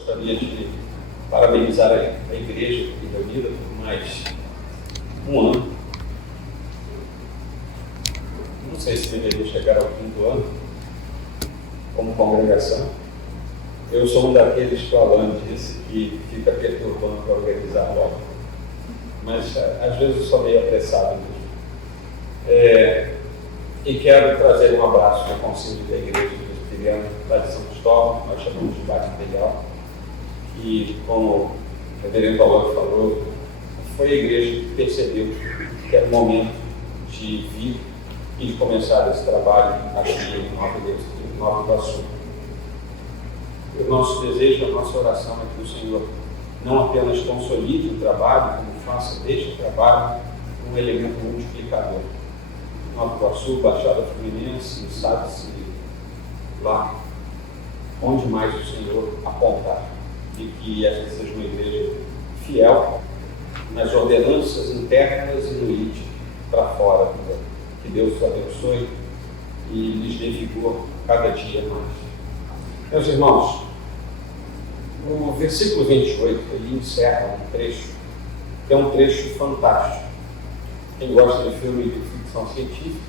gostaria de parabenizar a igreja aqui reunida por mais um ano. Não sei se deveria chegar ao 5º ano, como congregação. Eu sou um daqueles que o Alan disse que fica perturbando para organizar logo. Mas às vezes eu sou meio apressado mesmo. E quero trazer um abraço ao Conselho da Igreja Presbiteriana de São Cristóvão, nós chamamos de Bairro Imperial, e como o reverendo Alan falou, foi a igreja que percebeu que era o momento de vir e de começar esse trabalho aqui em Nova Iguaçu. O nosso desejo, a nossa oração é que o Senhor não apenas consolide o trabalho, como faça deste trabalho um elemento multiplicador. Nova Iguaçu, Baixada Fluminense, sabe-se lá onde mais o Senhor apontar, e que esta seja uma igreja fiel nas ordenanças internas e no id para fora. Que Deus os abençoe e lhes dê vigor cada dia mais. Meus irmãos, o versículo 28, ele encerra um trecho, que é um trecho fantástico. Quem gosta de filme de ficção científica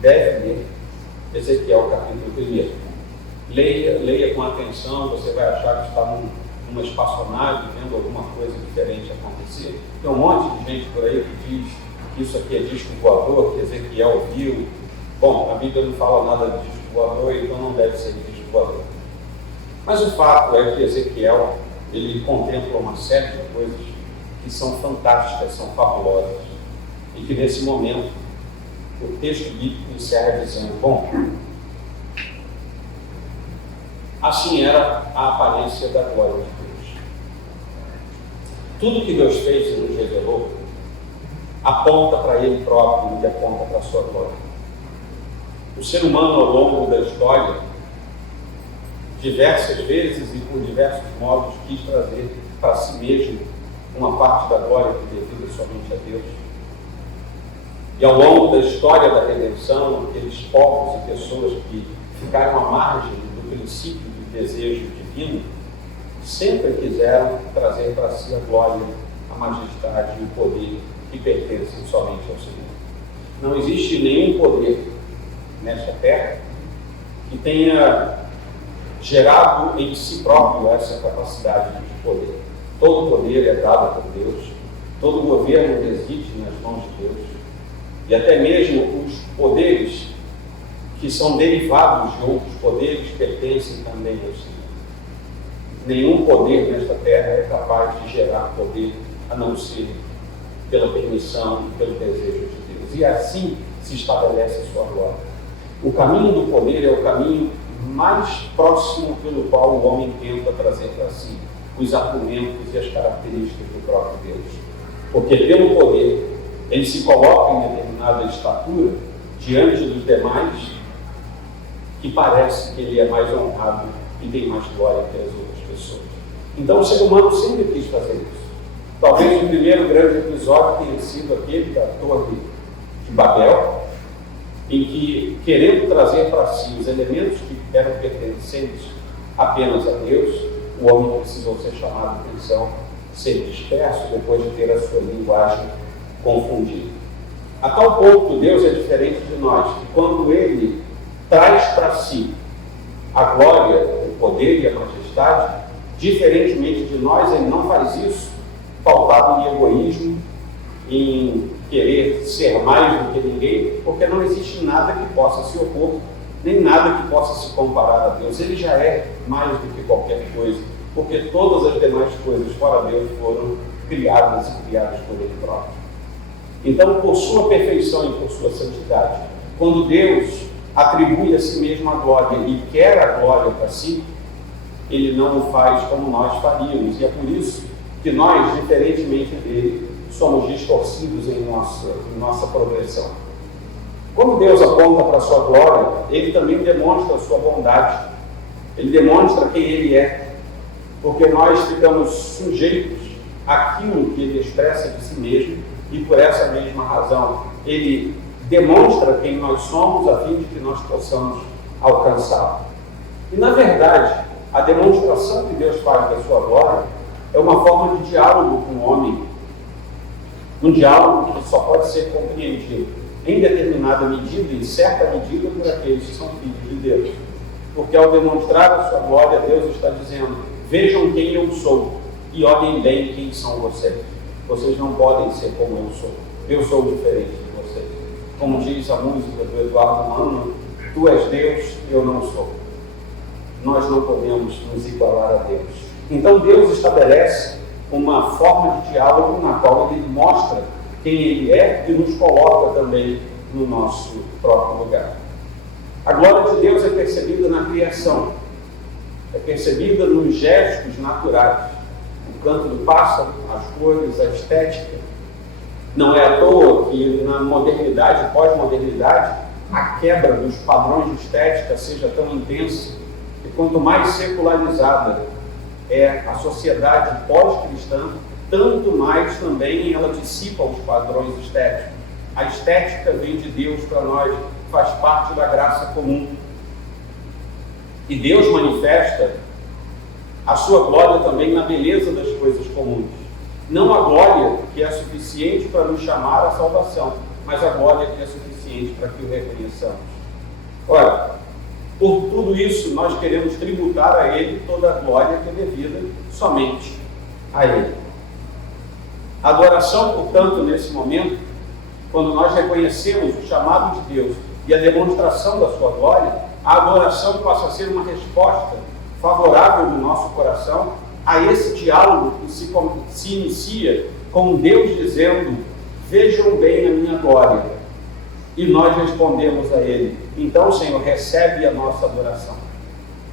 deve ler Ezequiel capítulo 1. Leia com atenção, você vai achar que está numa espaçonave vendo alguma coisa diferente acontecer. Tem um monte de gente por aí que diz que isso aqui é disco voador, que Ezequiel viu. Bom, a Bíblia não fala nada de disco voador, então não deve ser disco voador. Mas o fato é que Ezequiel, ele contempla uma série de coisas que são fantásticas, são fabulosas, e que nesse momento o texto bíblico encerra dizendo: bom, assim era a aparência da glória de Deus. Tudo que Deus fez e nos revelou aponta para Ele próprio e aponta para a sua glória. O ser humano, ao longo da história, diversas vezes e por diversos modos, quis trazer para si mesmo uma parte da glória que devia somente a Deus. E ao longo da história da redenção, aqueles povos e pessoas que ficaram à margem do princípio do desejo divino, sempre quiseram trazer para si a glória, a majestade e o poder que pertencem somente ao Senhor. Não existe nenhum poder nesta terra que tenha gerado em si próprio essa capacidade de poder. Todo poder é dado por Deus, todo governo reside nas mãos de Deus, e até mesmo os poderes que são derivados de outros poderes pertencem também ao Senhor. Nenhum poder nesta terra é capaz de gerar poder a não ser pela permissão e pelo desejo de Deus. E assim se estabelece a sua glória. O caminho do poder é o caminho mais próximo pelo qual o homem tenta trazer para si os argumentos e as características do próprio Deus. Porque pelo poder ele se coloca em determinada estatura diante dos demais, que parece que ele é mais honrado e tem mais glória que as outras pessoas. Então o ser humano sempre quis fazer isso. Talvez o primeiro grande episódio tenha sido aquele da Torre de Babel, em que, querendo trazer para si os elementos que eram pertencentes apenas a Deus, o homem precisou ser chamado a atenção, ser disperso, depois de ter a sua linguagem confundida. A tal ponto, Deus é diferente de nós, que quando Ele traz para si a glória, o poder e a majestade, diferentemente de nós, Ele não faz isso pautado em egoísmo, em querer ser mais do que ninguém, porque não existe nada que possa se opor, nem nada que possa se comparar a Deus. Ele já é mais do que qualquer coisa, porque todas as demais coisas fora Deus foram criadas e criadas por Ele próprio. Então, por sua perfeição e por sua santidade, quando Deus atribui a si mesmo a glória e quer a glória para si, Ele não o faz como nós faríamos, e é por isso que nós, diferentemente dele, somos distorcidos em nossa progressão. Quando Deus aponta para a sua glória, Ele também demonstra a sua bondade, Ele demonstra quem Ele é, porque nós ficamos sujeitos àquilo que Ele expressa de si mesmo, e por essa mesma razão Ele demonstra quem nós somos a fim de que nós possamos alcançá-lo. E na verdade, a demonstração que Deus faz da sua glória é uma forma de diálogo com o homem. Um diálogo que só pode ser compreendido em determinada medida, em certa medida, por aqueles que são filhos de Deus. Porque ao demonstrar a sua glória, Deus está dizendo: vejam quem eu sou e olhem bem quem são vocês. Vocês não podem ser como eu sou. Eu sou diferente de vocês. Como diz a música do Eduardo Mano, tu és Deus e eu não sou. Nós não podemos nos igualar a Deus. Então Deus estabelece uma forma de diálogo na qual Ele mostra quem Ele é e nos coloca também no nosso próprio lugar. A glória de Deus é percebida na criação, é percebida nos gestos naturais, o canto do pássaro, as cores, a estética. Não é à toa que na modernidade, pós-modernidade, a quebra dos padrões de estética seja tão intensa, que quanto mais secularizada é a sociedade pós-cristã, tanto mais também ela dissipa os padrões estéticos. A estética vem de Deus para nós, faz parte da graça comum. E Deus manifesta a sua glória também na beleza das coisas comuns. Não a glória que é suficiente para nos chamar à salvação, mas a glória que é suficiente para que o reconheçamos. Ora, por tudo isso, nós queremos tributar a Ele toda a glória que é devida somente a Ele. A adoração, portanto, nesse momento, quando nós reconhecemos o chamado de Deus e a demonstração da sua glória, a adoração passa a ser uma resposta favorável do nosso coração a esse diálogo que se inicia com Deus dizendo: vejam bem a minha glória. E nós respondemos a Ele: então, Senhor, recebe a nossa adoração.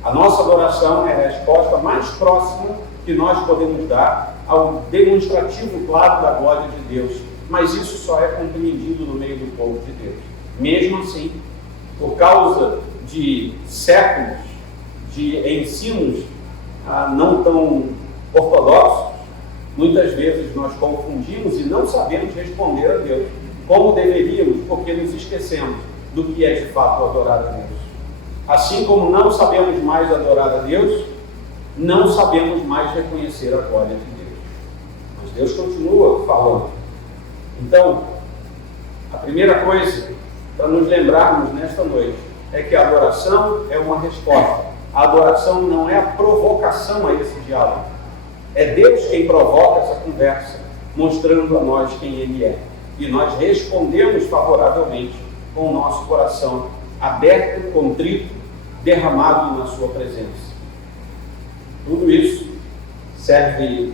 A nossa adoração é a resposta mais próxima que nós podemos dar ao demonstrativo claro da glória de Deus. Mas isso só é compreendido no meio do povo de Deus. Mesmo assim, por causa de séculos de ensinos não tão ortodoxos, muitas vezes nós confundimos e não sabemos responder a Deus como deveríamos, porque nos esquecemos do que é de fato adorar a Deus. Assim como não sabemos mais adorar a Deus, não sabemos mais reconhecer a glória de Deus. Mas Deus continua falando. Então, a primeira coisa para nos lembrarmos nesta noite é que a adoração é uma resposta. A adoração não é a provocação a esse diálogo. É Deus quem provoca essa conversa, mostrando a nós quem Ele é. E nós respondemos favoravelmente com o nosso coração aberto, contrito, derramado na sua presença. Tudo isso serve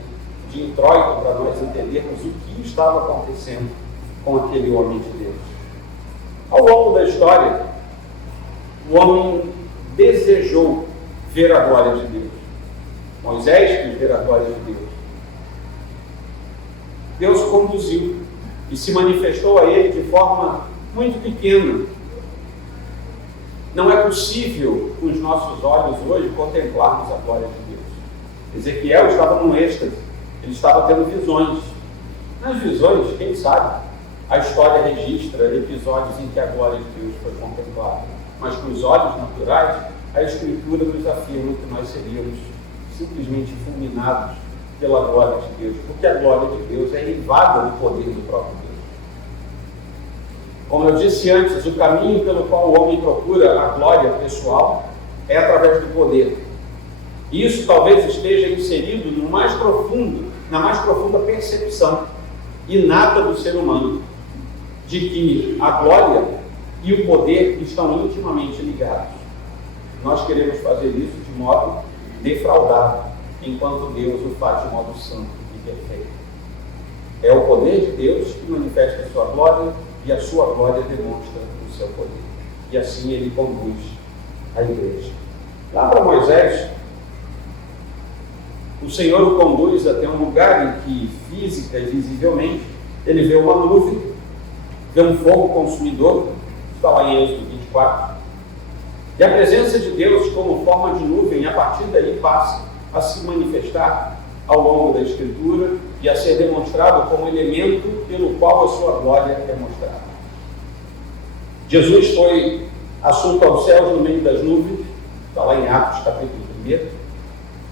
de introito para nós entendermos o que estava acontecendo com aquele homem de Deus. Ao longo da história, o homem desejou ver a glória de Deus. Moisés quis ver a glória de Deus. Deus conduziu e se manifestou a ele de forma muito pequena. Não é possível, com os nossos olhos hoje, contemplarmos a glória de Deus. Ezequiel estava num êxtase, ele estava tendo visões. Nas visões, quem sabe, a história registra episódios em que a glória de Deus foi contemplada. Mas com os olhos naturais, a Escritura nos afirma que nós seríamos simplesmente fulminados pela glória de Deus, porque a glória de Deus é elevada do poder do próprio Deus. Como eu disse antes, o caminho pelo qual o homem procura a glória pessoal é através do poder. E isso talvez esteja inserido no mais profundo, na mais profunda percepção inata do ser humano, de que a glória e o poder estão intimamente ligados. Nós queremos fazer isso de modo defraudado, enquanto Deus o faz de modo santo e perfeito. É o poder de Deus que manifesta a sua glória, e a sua glória demonstra o seu poder. E assim ele conduz a igreja. Lá para Moisés, o Senhor o conduz até um lugar em que, física e visivelmente, ele vê uma nuvem, vê um fogo consumidor, está lá em Êxodo 24. E a presença de Deus, como forma de nuvem, a partir daí passa a se manifestar ao longo da Escritura e a ser demonstrado como elemento pelo qual a sua glória é mostrada. Jesus foi assunto aos céus no meio das nuvens, está lá em Atos capítulo 1,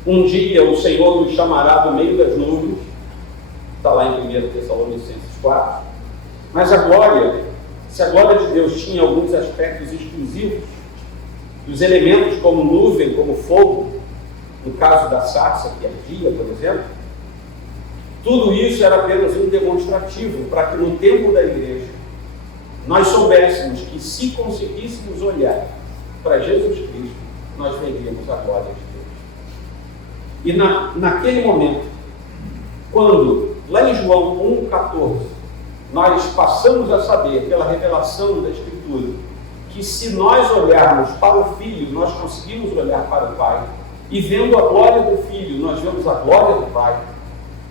Um dia o Senhor nos chamará do meio das nuvens, está lá em 1 Tessalonicenses 4. Mas a glória, se a glória de Deus tinha alguns aspectos exclusivos, dos elementos como nuvem, como fogo, no caso da sarça que ardia, por exemplo, tudo isso era apenas um demonstrativo para que no tempo da igreja nós soubéssemos que se conseguíssemos olhar para Jesus Cristo, nós veríamos a glória de Deus. E naquele momento, quando lá em João 1,14, nós passamos a saber pela revelação da Escritura que se nós olharmos para o Filho, nós conseguimos olhar para o Pai, e vendo a glória do Filho, nós vemos a glória do Pai.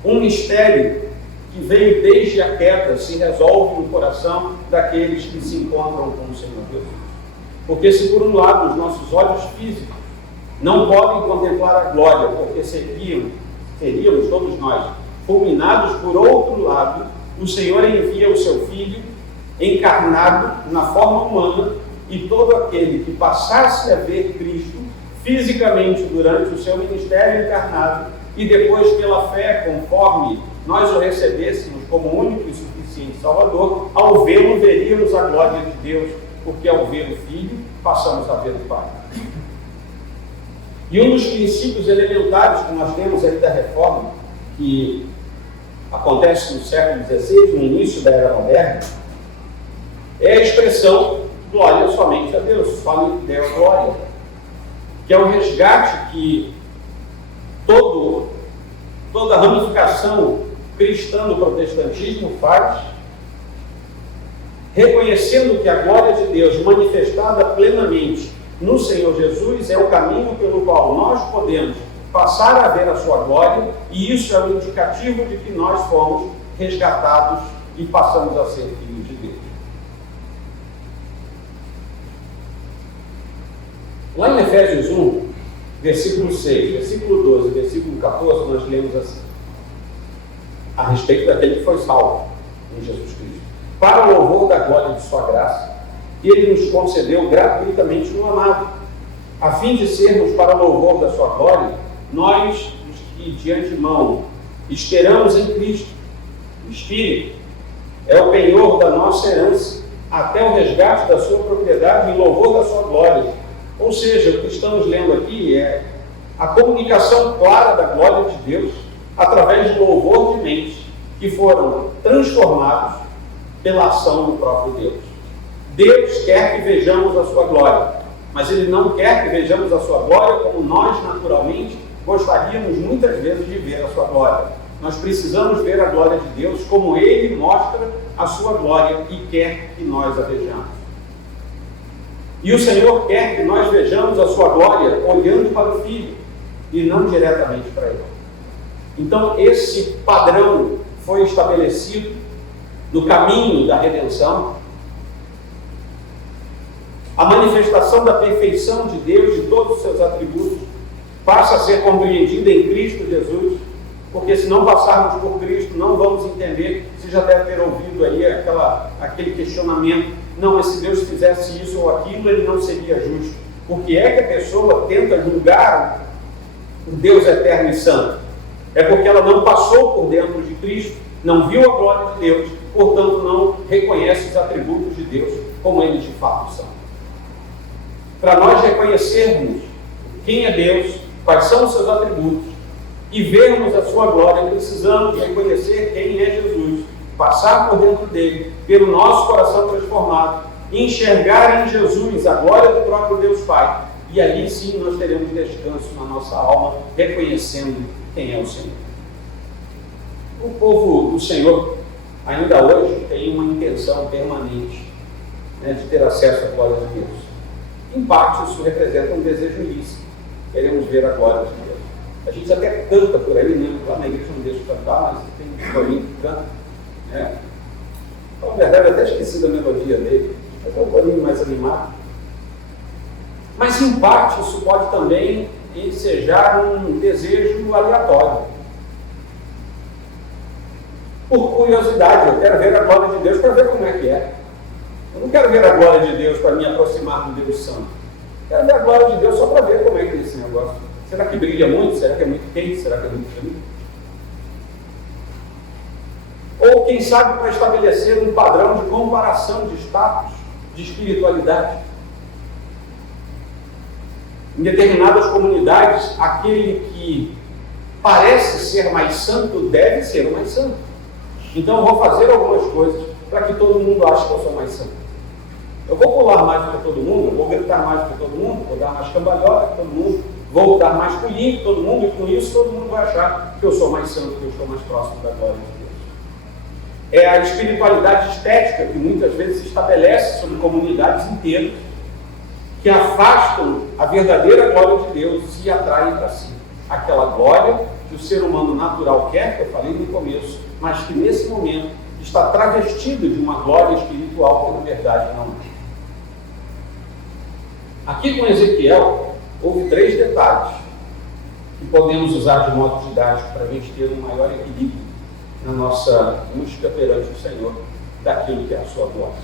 Um mistério que veio desde a queda se resolve no coração daqueles que se encontram com o Senhor Jesus. Porque se por um lado os nossos olhos físicos não podem contemplar a glória, porque seríamos todos nós fulminados, por outro lado, o Senhor envia o seu Filho encarnado na forma humana, e todo aquele que passasse a ver Cristo fisicamente durante o seu ministério encarnado, e depois pela fé, conforme nós o recebêssemos como único e suficiente Salvador, ao vê-lo veríamos a glória de Deus, porque ao ver o Filho, passamos a ver o Pai. E um dos princípios elementares que nós temos aí da Reforma, que acontece no século XVI, no início da Era Moderna, é a expressão glória somente a Deus, só lhe deu a glória, que é um resgate que toda a ramificação cristã do protestantismo faz, reconhecendo que a glória de Deus manifestada plenamente no Senhor Jesus é o caminho pelo qual nós podemos passar a ver a sua glória, e isso é um indicativo de que nós fomos resgatados e passamos a ser filhos de Deus. Lá em Efésios 1, versículo 6, versículo 12, versículo 14, nós lemos assim, a respeito daquele que foi salvo em Jesus Cristo. Para o louvor da glória de sua graça, ele nos concedeu gratuitamente no amado, a fim de sermos para o louvor da sua glória, nós, os que de antemão esperamos em Cristo, o Espírito é o penhor da nossa herança, até o resgate da sua propriedade em louvor da sua glória. Ou seja, o que estamos lendo aqui é a comunicação clara da glória de Deus através do louvor de mentes que foram transformados pela ação do próprio Deus. Deus quer que vejamos a sua glória, mas Ele não quer que vejamos a sua glória como nós naturalmente gostaríamos muitas vezes de ver a sua glória. Nós precisamos ver a glória de Deus como Ele mostra a sua glória e quer que nós a vejamos. E o Senhor quer que nós vejamos a sua glória olhando para o Filho e não diretamente para Ele. Então esse padrão foi estabelecido no caminho da redenção. A manifestação da perfeição de Deus, de todos os seus atributos, passa a ser compreendida em Cristo Jesus, porque se não passarmos por Cristo, não vamos entender. Você já deve ter ouvido aí aquele questionamento: não, mas se Deus fizesse isso ou aquilo, Ele não seria justo. Por que é que a pessoa tenta julgar o Deus eterno e santo? É porque ela não passou por dentro de Cristo, não viu a glória de Deus, portanto não reconhece os atributos de Deus como eles de fato são. Para nós reconhecermos quem é Deus, quais são os seus atributos, e vermos a sua glória, precisamos reconhecer quem é Jesus, passar por dentro dele, pelo nosso coração transformado, enxergar em Jesus a glória do próprio Deus Pai, e ali sim nós teremos descanso na nossa alma, reconhecendo quem é o Senhor. O povo do Senhor, ainda hoje, tem uma intenção permanente, de ter acesso à glória de Deus. Em parte, isso representa um desejo ilícito. Queremos ver a glória de Deus. A gente até canta por aí, né? Lá na igreja não deixa cantar, mas tem um corinho que canta. Na verdade, eu até esqueci da melodia dele, mas é um corinho mais animado. Mas, em parte, isso pode também ensejar um desejo aleatório. Por curiosidade, eu quero ver a glória de Deus para ver como é que é. Eu não quero ver a glória de Deus para me aproximar do Deus Santo. Quero ver a glória de Deus só para ver como é que é esse negócio. Será que brilha muito? Será que é muito quente? Será que é muito frio? Ou, quem sabe, para estabelecer um padrão de comparação de status, de espiritualidade. Em determinadas comunidades, aquele que parece ser mais santo deve ser o mais santo. Então, eu vou fazer algumas coisas para que todo mundo ache que eu sou mais santo. Eu vou pular mais do que todo mundo, eu vou gritar mais do que todo mundo, vou dar mais cambalhota que todo mundo, vou dar mais pulinho que todo mundo, e com isso todo mundo vai achar que eu sou mais santo, que eu estou mais próximo da glória de Deus. É a espiritualidade estética que muitas vezes se estabelece sobre comunidades inteiras, que afastam a verdadeira glória de Deus e atraem para si aquela glória que o ser humano natural quer, que eu falei no começo, mas que nesse momento está travestida de uma glória espiritual que na verdade não é. Aqui com Ezequiel, houve 3 detalhes que podemos usar de modo didático para a gente ter um maior equilíbrio na nossa busca perante o Senhor daquilo que é a sua glória.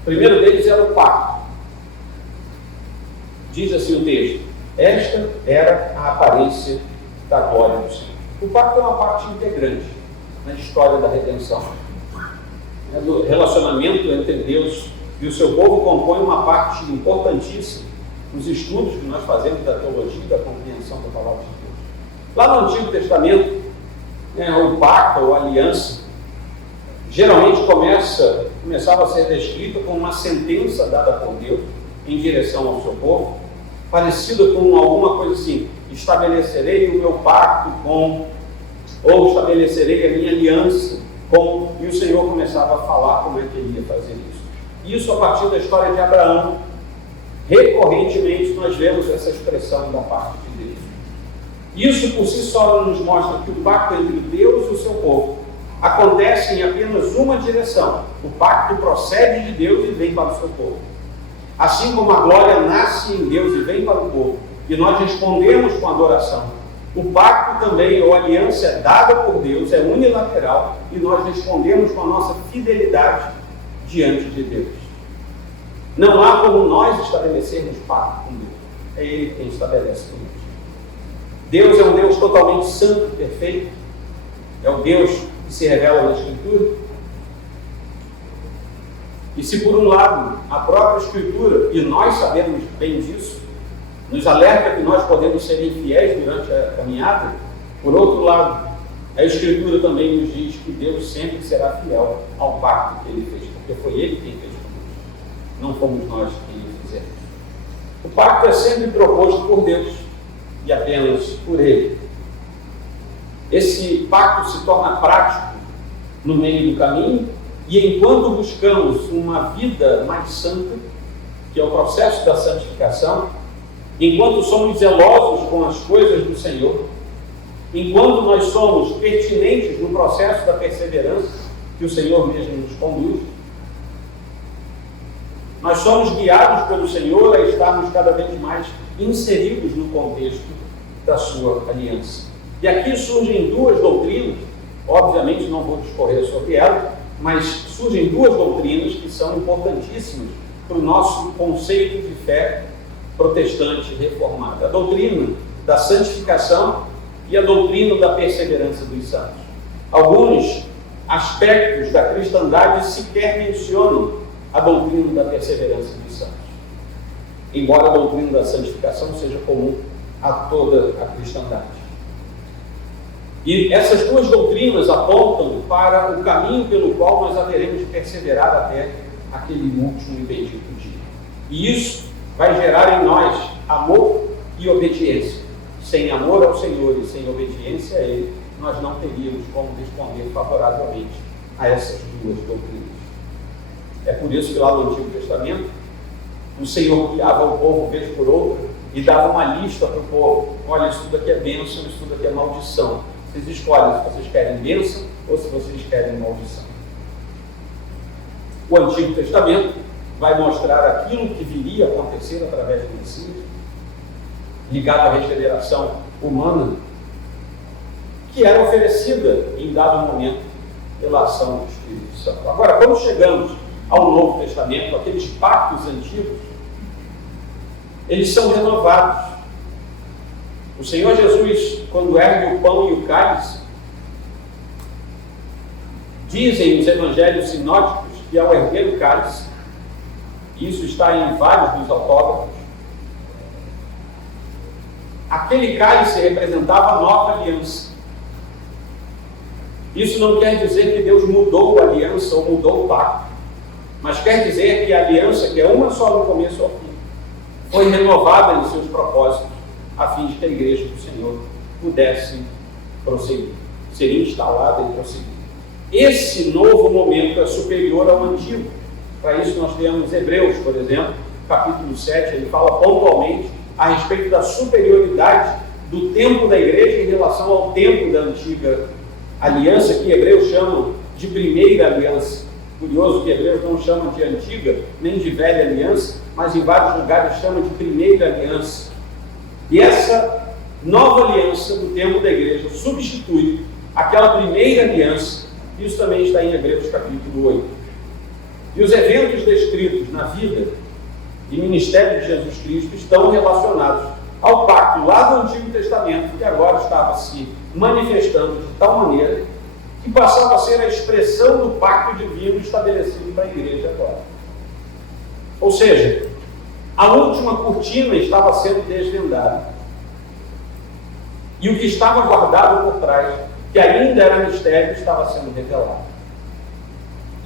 O primeiro deles era o pacto. Diz assim o texto: esta era a aparência da glória do Senhor. O pacto é uma parte integrante na história da redenção. Do relacionamento entre Deus e o seu povo compõe uma parte importantíssima nos estudos que nós fazemos da teologia e da compreensão da palavra de Deus. Lá no Antigo Testamento, o pacto ou aliança geralmente começava a ser descrita como uma sentença dada por Deus em direção ao seu povo, parecida com alguma coisa assim: estabelecerei o meu pacto com, ou estabelecerei a minha aliança com, e o Senhor começava a falar como é que ele ia fazer isso. Isso a partir da história de Abraão. Recorrentemente nós vemos essa expressão da parte de Deus. Isso por si só nos mostra que o pacto entre Deus e o seu povo acontece em apenas uma direção. O pacto procede de Deus e vem para o seu povo. Assim como a glória nasce em Deus e vem para o povo, e nós respondemos com adoração, o pacto também, ou aliança, é dada por Deus, é unilateral, e nós respondemos com a nossa fidelidade diante de Deus. Não há como nós estabelecermos pacto com Deus. É Ele quem estabelece com Deus. Deus é um Deus totalmente santo e perfeito. É o Deus que se revela na Escritura. E se por um lado a própria Escritura, e nós sabemos bem disso, nos alerta que nós podemos ser infiéis durante a caminhada, por outro lado, a Escritura também nos diz que Deus sempre será fiel ao pacto que Ele fez, porque foi Ele quem fez conosco, não fomos nós quem o fizemos. O pacto é sempre proposto por Deus e apenas por Ele. Esse pacto se torna prático no meio do caminho, e enquanto buscamos uma vida mais santa, que é o processo da santificação, enquanto somos zelosos com as coisas do Senhor, enquanto nós somos pertinentes no processo da perseverança que o Senhor mesmo nos conduz, nós somos guiados pelo Senhor a estarmos cada vez mais inseridos no contexto da sua aliança. E aqui surgem 2 doutrinas, obviamente não vou discorrer sobre elas, mas surgem 2 doutrinas que são importantíssimas para o nosso conceito de fé protestante reformada: a doutrina da santificação e a doutrina da perseverança dos santos. Alguns aspectos da cristandade sequer mencionam a doutrina da perseverança dos santos, embora a doutrina da santificação seja comum a toda a cristandade. E essas 2 doutrinas apontam para o caminho pelo qual nós haveremos de perseverar até aquele último e bendito dia. E isso vai gerar em nós amor e obediência. Sem amor ao Senhor e sem obediência a Ele, nós não teríamos como responder favoravelmente a essas 2 doutrinas. É por isso que lá no Antigo Testamento, o Senhor guiava o povo vez por outra e dava uma lista para o povo: olha, isso tudo aqui é bênção, isso tudo aqui é maldição. Vocês escolhem se vocês querem bênção ou se vocês querem maldição. O Antigo Testamento vai mostrar aquilo que viria a acontecer através do Messias, ligado à regeneração humana, que era oferecida em dado momento pela ação do Espírito Santo. Agora, quando chegamos ao Novo Testamento, aqueles pactos antigos, eles são renovados. O Senhor Jesus, quando ergue o pão e o cálice, dizem os evangelhos sinóticos que ao erguer o cálice, isso está em vários dos autógrafos, aquele cálice representava a nova aliança. Isso não quer dizer que Deus mudou a aliança ou mudou o pacto, mas quer dizer que a aliança, que é uma só no começo ao fim, foi renovada em seus propósitos, a fim de que a igreja do Senhor pudesse prosseguir, ser instalada e prosseguir. Esse novo momento é superior ao antigo. Para isso nós temos Hebreus, por exemplo, capítulo 7, ele fala pontualmente a respeito da superioridade do tempo da igreja em relação ao tempo da antiga aliança, que Hebreus chamam de primeira aliança. Curioso que Hebreus não chama de antiga, nem de velha aliança, mas em vários lugares chama de primeira aliança. E essa nova aliança do tempo da igreja substitui aquela primeira aliança. Isso também está em Hebreus capítulo 8. E os eventos descritos na vida e ministério de Jesus Cristo estão relacionados ao pacto lá do Antigo Testamento, que agora estava se manifestando de tal maneira que passava a ser a expressão do pacto divino estabelecido para a igreja agora. Ou seja, a última cortina estava sendo desvendada. E o que estava guardado por trás, que ainda era mistério, estava sendo revelado.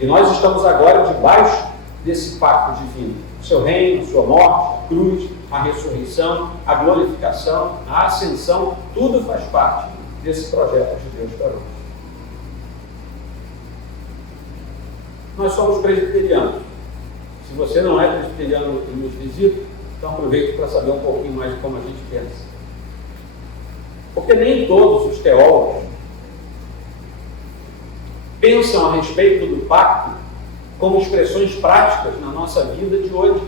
E nós estamos agora debaixo desse pacto divino. O seu reino, a sua morte, a cruz, a ressurreição, a glorificação, a ascensão, tudo faz parte desse projeto de Deus para nós. Nós somos presbiterianos. Se você não é presbiteriano e nos visita, então aproveite para saber um pouquinho mais de como a gente pensa. Porque nem todos os teólogos pensam a respeito do pacto como expressões práticas na nossa vida de hoje.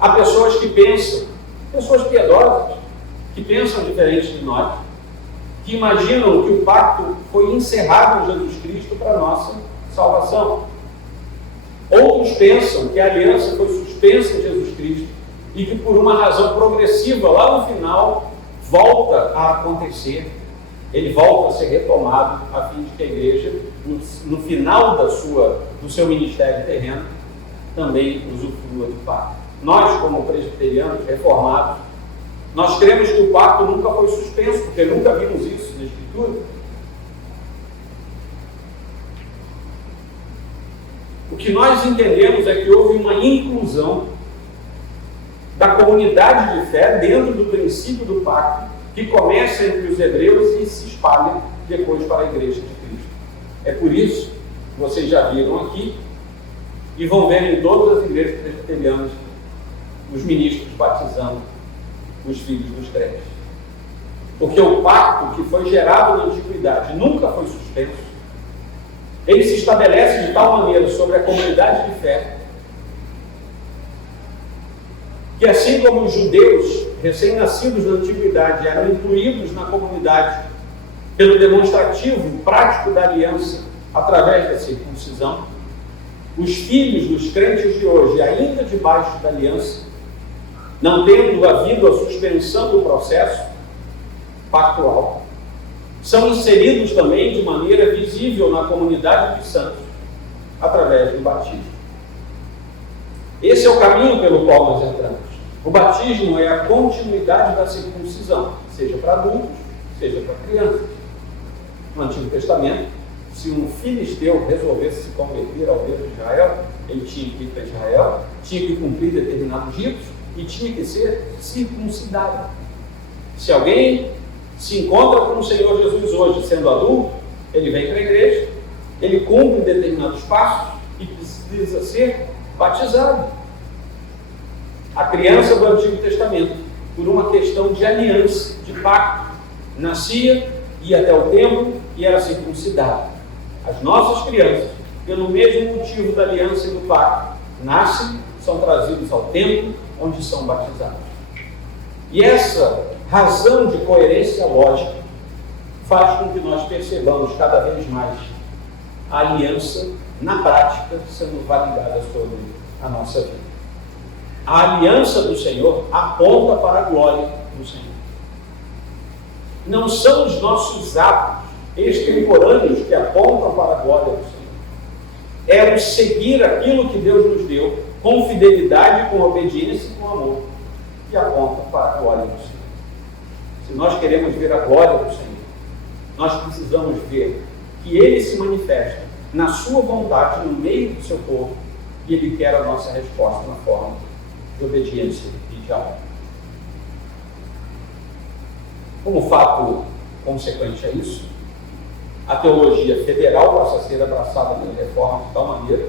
Há pessoas que pensam, pessoas piedosas, que pensam diferente de nós, que imaginam que o pacto foi encerrado em Jesus Cristo para a nossa salvação. Outros pensam que a aliança foi suspensa em Jesus Cristo e que por uma razão progressiva, lá no final, volta a acontecer. Ele volta a ser retomado a fim de que a igreja, no final do seu ministério terreno, também usufrua do pacto. Nós, como presbiterianos reformados, nós cremos que o pacto nunca foi suspenso, porque nunca vimos isso na Escritura. O que nós entendemos é que houve uma inclusão da comunidade de fé dentro do princípio do pacto, que começa entre os hebreus e se espalha depois para a igreja de Cristo. É por isso que vocês já viram aqui e vão ver em todas as igrejas presbiterianas os ministros batizando os filhos dos crentes. Porque o pacto que foi gerado na antiguidade nunca foi suspenso. Ele se estabelece de tal maneira sobre a comunidade de fé que, assim como os judeus recém-nascidos na antiguidade eram incluídos na comunidade pelo demonstrativo prático da aliança através da circuncisão, os filhos dos crentes de hoje, ainda debaixo da aliança, não tendo havido a suspensão do processo pactual, são inseridos também de maneira visível na comunidade dos santos, através do batismo. Esse é o caminho pelo qual nós entramos. O batismo é a continuidade da circuncisão, seja para adultos, seja para crianças. No Antigo Testamento, se um filisteu resolvesse se converter ao Deus de Israel, ele tinha que ir para Israel, tinha que cumprir determinados ritos e tinha que ser circuncidado. Se alguém se encontra com o Senhor Jesus hoje, sendo adulto, ele vem para a igreja, ele cumpre determinados passos e precisa ser batizado. A criança do Antigo Testamento, por uma questão de aliança, de pacto, nascia, ia até o templo e era circuncidada. As nossas crianças, pelo mesmo motivo da aliança e do pacto, nascem, são trazidos ao templo, onde são batizados. E essa razão de coerência lógica faz com que nós percebamos cada vez mais a aliança, na prática, sendo validada sobre a nossa vida. A aliança do Senhor aponta para a glória do Senhor. Não são os nossos atos extemporâneos que apontam para a glória do Senhor. É o seguir aquilo que Deus nos deu, com fidelidade, com obediência e com amor, que aponta para a glória do Senhor. Se nós queremos ver a glória do Senhor, nós precisamos ver que Ele se manifesta na sua vontade, no meio do seu povo, e Ele quer a nossa resposta na forma de obediência e de amor. Como fato consequente a isso, a teologia federal passa a ser abraçada pela reforma de tal maneira,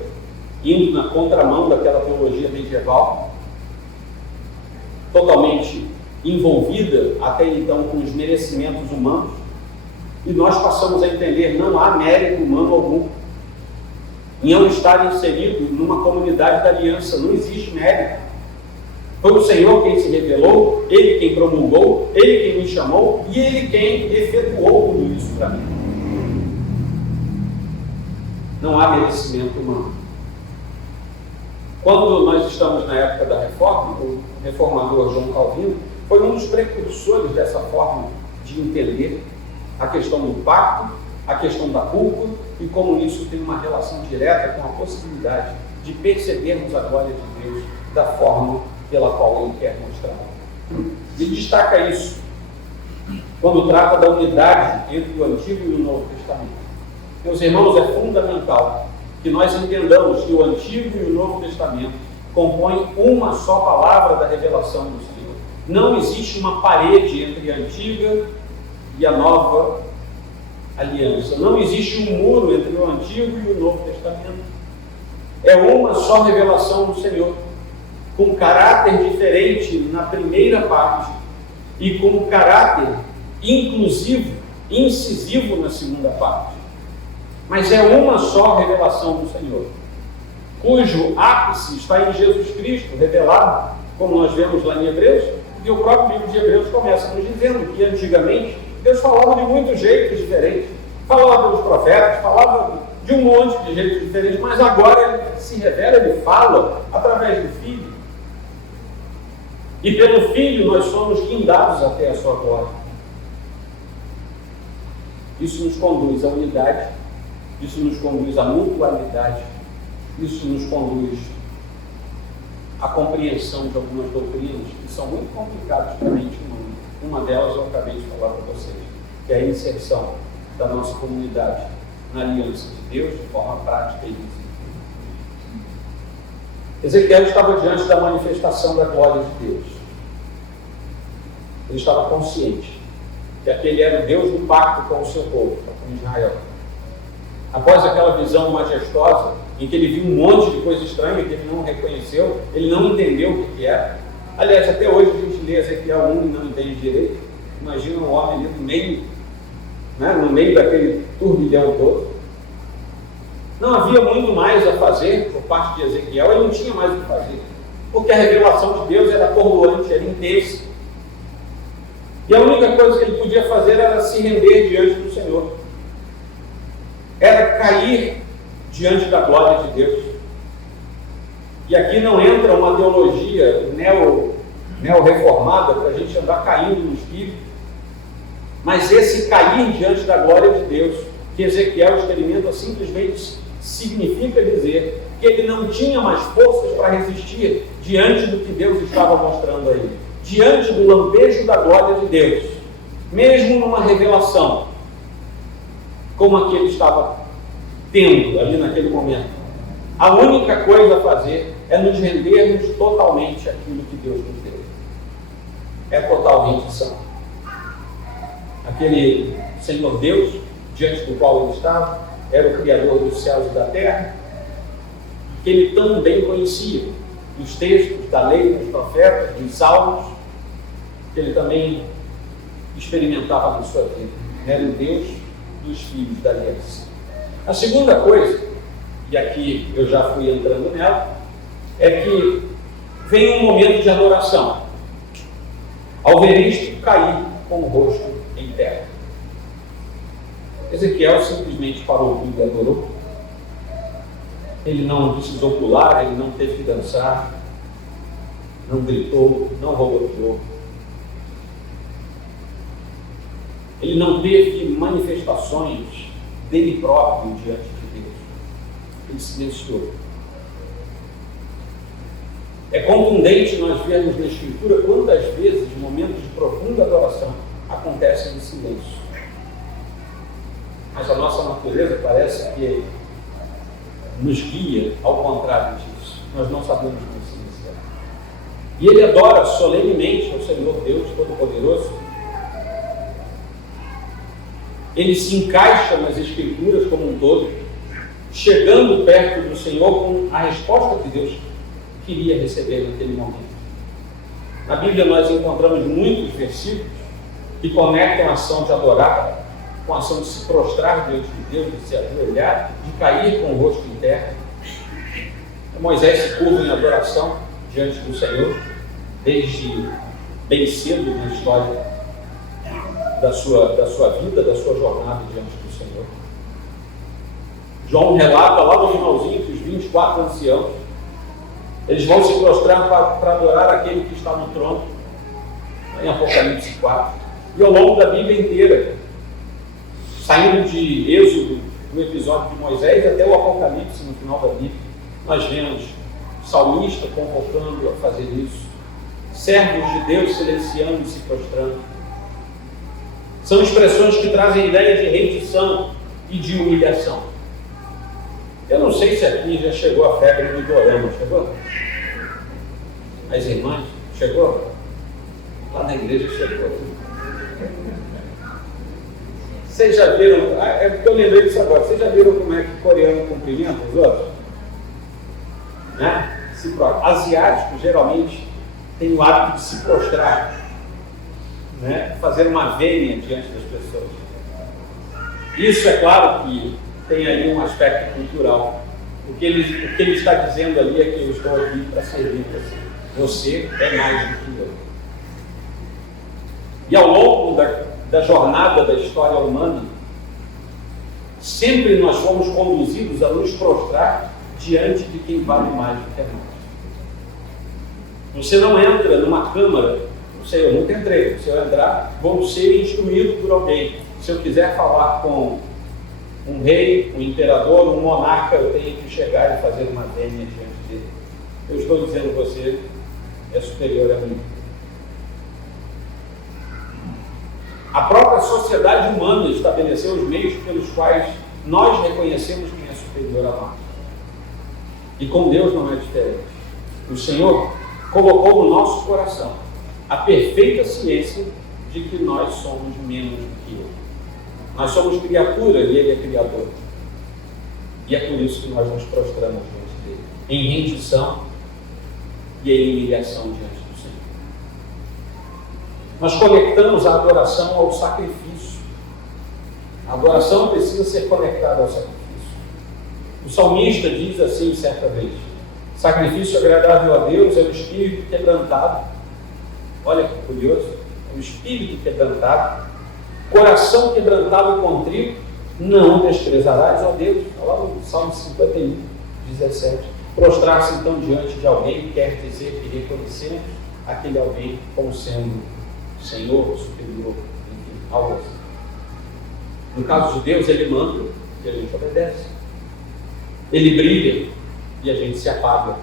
indo na contramão daquela teologia medieval, totalmente envolvida até então com os merecimentos humanos, e nós passamos a entender: não há mérito humano algum em eu estar inserido numa comunidade da aliança, não existe mérito. Foi o Senhor quem se revelou, Ele quem promulgou, Ele quem me chamou e Ele quem efetuou tudo isso para mim. Não há merecimento humano. Quando nós estamos na época da reforma, o reformador João Calvino foi um dos precursores dessa forma de entender a questão do pacto, a questão da culpa e como isso tem uma relação direta com a possibilidade de percebermos a glória de Deus da forma pela qual Ele quer mostrar. Ele destaca isso quando trata da unidade entre o Antigo e o Novo Testamento. Meus irmãos, é fundamental que nós entendamos que o Antigo e o Novo Testamento compõem uma só palavra da revelação do Senhor. Não existe uma parede entre a Antiga e a Nova Aliança. Não existe um muro entre o Antigo e o Novo Testamento. É uma só revelação do Senhor, com caráter diferente na primeira parte e com caráter inclusivo, incisivo na segunda parte. Mas é uma só revelação do Senhor, cujo ápice está em Jesus Cristo, revelado, como nós vemos lá em Hebreus, e o próprio livro de Hebreus começa nos dizendo que antigamente Deus falava de muitos jeitos diferentes, falava pelos profetas, falava de um monte de jeitos diferentes, mas agora Ele se revela, Ele fala através do Filho. E pelo Filho nós somos guindados até a sua glória. Isso nos conduz à unidade, isso nos conduz à mutualidade, isso nos conduz à compreensão de algumas doutrinas que são muito complicadas para a mente humana. Uma delas eu acabei de falar para vocês, que é a inserção da nossa comunidade na aliança de Deus de forma prática e visível. Ezequiel estava diante da manifestação da glória de Deus. Ele estava consciente que aquele era o Deus do pacto com o seu povo, com Israel. Após aquela visão majestosa, em que ele viu um monte de coisa estranha que ele não reconheceu, ele não entendeu o que era. Aliás, até hoje a gente lê Ezequiel 1 e não entende direito. Imagina um homem ali no meio daquele turbilhão todo. Não havia muito mais a fazer por parte de Ezequiel, ele não tinha mais o que fazer, porque a revelação de Deus era atordoante, era intensa. E a única coisa que ele podia fazer era se render diante do Senhor. Era cair diante da glória de Deus. E aqui não entra uma teologia neo-reformada para a gente andar caindo no Espírito. Mas esse cair diante da glória de Deus, que Ezequiel experimenta, simplesmente significa dizer que ele não tinha mais forças para resistir diante do que Deus estava mostrando a ele. Diante do lampejo da glória de Deus, mesmo numa revelação, como a que ele estava tendo ali naquele momento. A única coisa a fazer é nos rendermos totalmente àquilo que Deus nos deu. É total rendição. Aquele Senhor Deus, diante do qual ele estava, era o Criador dos céus e da terra, que ele tão bem conhecia, dos textos, da lei, dos profetas, dos salmos, que ele também experimentava na sua vida. Era o Deus dos filhos da aliança. A segunda coisa, e aqui eu já fui entrando nela, é que vem um momento de adoração. Ao ver isto, cair com o rosto em terra. Ezequiel simplesmente parou tudo e adorou. Ele não precisou pular, ele não teve que dançar. não gritou, não rodopiou. Ele não teve manifestações dele próprio diante de Deus. Ele silenciou. É contundente nós vermos na Escritura quantas vezes momentos de profunda adoração acontecem em silêncio. Mas a nossa natureza parece que nos guia ao contrário disso. Nós não sabemos como silenciar. E ele adora solenemente ao Senhor Deus Todo-Poderoso. Ele se encaixa nas Escrituras como um todo, chegando perto do Senhor com a resposta que Deus queria receber naquele momento. Na Bíblia nós encontramos muitos versículos que conectam a ação de adorar com a ação de se prostrar diante de Deus, de se ajoelhar, de cair com o rosto em terra. Moisés se curva em adoração diante do Senhor, desde bem cedo na história da sua vida, da sua jornada diante do Senhor. João relata lá no finalzinho que os 24 anciãos, eles vão se prostrar para adorar aquele que está no trono, em Apocalipse 4. E ao longo da Bíblia inteira, saindo de Êxodo, no episódio de Moisés, até o Apocalipse, no final da Bíblia, nós vemos o salmista convocando a fazer isso, servos de Deus silenciando e se prostrando. São expressões que trazem ideia de rendição e de humilhação. Eu não sei se aqui já chegou a febre do dorama, chegou? As irmãs, chegou? Lá na igreja chegou. Vocês já viram, é porque eu lembrei disso agora, vocês já viram como é que o coreano cumprimenta os outros? Né? Asiáticos geralmente têm o hábito de se prostrar, né? Fazer uma vênia diante das pessoas. Isso é claro que tem ali um aspecto cultural. O que ele está dizendo ali é que eu estou aqui para servir você. Você é mais do que eu. E ao longo da jornada da história humana, sempre nós fomos conduzidos a nos prostrar diante de quem vale mais do que nós. Você não entra numa câmara, não sei, eu nunca entrei, se eu entrar, vou ser instruído por alguém. Se eu quiser falar com um rei, um imperador, um monarca, eu tenho que chegar e fazer uma vênia diante dele. Eu estou dizendo a você, é superior a mim. A própria sociedade humana estabeleceu os meios pelos quais nós reconhecemos quem é superior a nós. E com Deus não é diferente. O Senhor colocou no nosso coração a perfeita ciência de que nós somos menos do que Ele. Nós somos criatura e Ele é Criador. E é por isso que nós nos prostramos diante dEle, em rendição e em humilhação diante do Senhor. Nós conectamos a adoração ao sacrifício. A adoração precisa ser conectada ao sacrifício. O salmista diz assim certa vez: sacrifício agradável a Deus é o espírito quebrantado. Olha que curioso, é o espírito quebrantado, coração quebrantado e contrito, não desprezarás, ó Deus. Está lá no Salmo 51, 17. Prostrar-se então diante de alguém quer dizer que reconhecemos aquele alguém como sendo Senhor, superior, enfim, algo assim. No caso de Deus, Ele manda e a gente obedece. Ele brilha e a gente se apaga.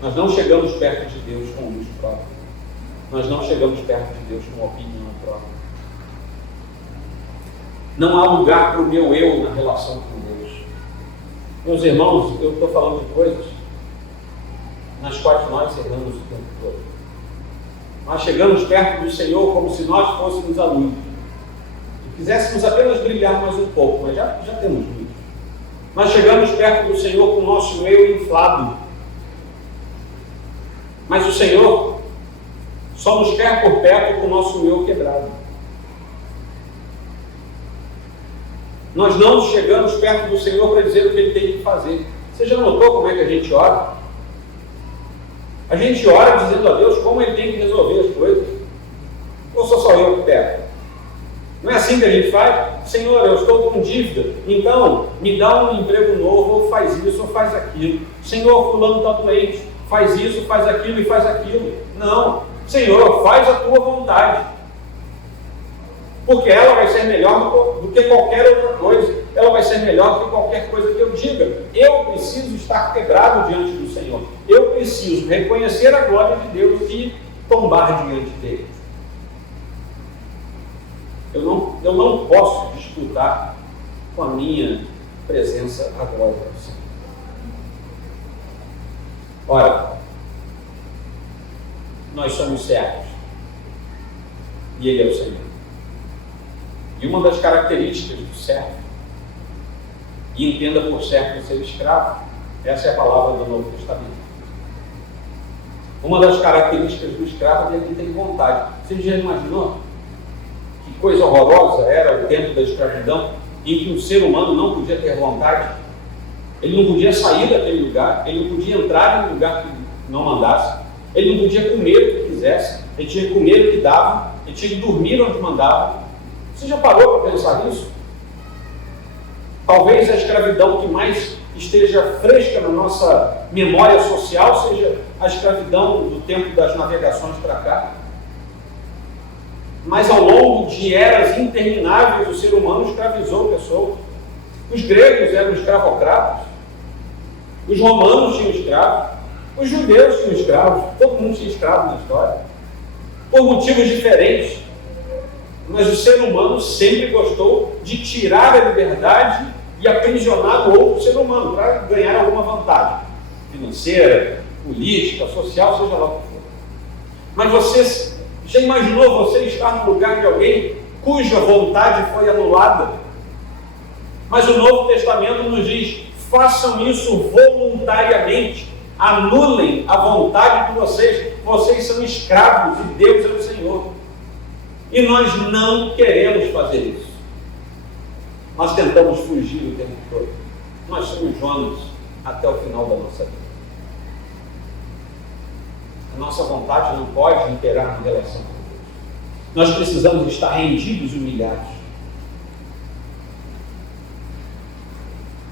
Nós não chegamos perto de Deus com luz própria. Nós não chegamos perto de Deus com opinião própria. Não há lugar para o meu eu na relação com Deus. Meus irmãos, eu estou falando de coisas nas quais nós erramos o tempo todo. Nós chegamos perto do Senhor como se nós fôssemos a luz. E quiséssemos apenas brilhar mais um pouco, mas já temos luz. Nós chegamos perto do Senhor com o nosso eu inflado. Mas o Senhor só nos quer por perto com o nosso eu quebrado. Nós não chegamos perto do Senhor para dizer o que Ele tem que fazer. Você já notou como é que a gente ora? A gente ora dizendo a Deus como Ele tem que resolver as coisas. Ou sou só eu que pego? Não é assim que a gente faz? Senhor, eu estou com dívida, então me dá um emprego novo, ou faz isso, ou faz aquilo. Senhor, fulano está doente, faz isso, faz aquilo e faz aquilo. Não. Senhor, faz a tua vontade. Porque ela vai ser melhor do que qualquer outra coisa. Ela vai ser melhor do que qualquer coisa que eu diga. Eu preciso estar quebrado diante do Senhor. Eu preciso reconhecer a glória de Deus e tombar diante dele. Eu não posso disputar com a minha presença a glória do Senhor. Ora, nós somos servos e Ele é o Senhor. E uma das características do servo, e entenda por servo ser escravo, essa é a palavra do Novo Testamento. Uma das características do escravo é que ele tem vontade. Você já imaginou que coisa horrorosa era o tempo da escravidão, em que o ser humano não podia ter vontade? Ele não podia sair daquele lugar, ele não podia entrar em um lugar que não mandasse, ele não podia comer o que quisesse, ele tinha que comer o que dava, ele tinha que dormir onde mandava. Você já parou para pensar nisso? Talvez a escravidão que mais esteja fresca na nossa memória social seja a escravidão do tempo das navegações para cá. Mas ao longo de eras intermináveis o ser humano escravizou pessoas. Os gregos eram escravocratas, os romanos tinham escravos, os judeus tinham escravos, todo mundo tinha escravo na história, por motivos diferentes. Mas o ser humano sempre gostou de tirar a liberdade e aprisionar o outro ser humano para ganhar alguma vantagem financeira, política, social, seja lá o que for. Mas você já imaginou você estar no lugar de alguém cuja vontade foi anulada? Mas o Novo Testamento nos diz: façam isso voluntariamente, anulem a vontade de vocês. Vocês são escravos e Deus é o Senhor. E nós não queremos fazer isso. Nós tentamos fugir o tempo todo. Nós somos Jonas até o final da nossa vida. A nossa vontade não pode imperar em relação com Deus. Nós precisamos estar rendidos e humilhados.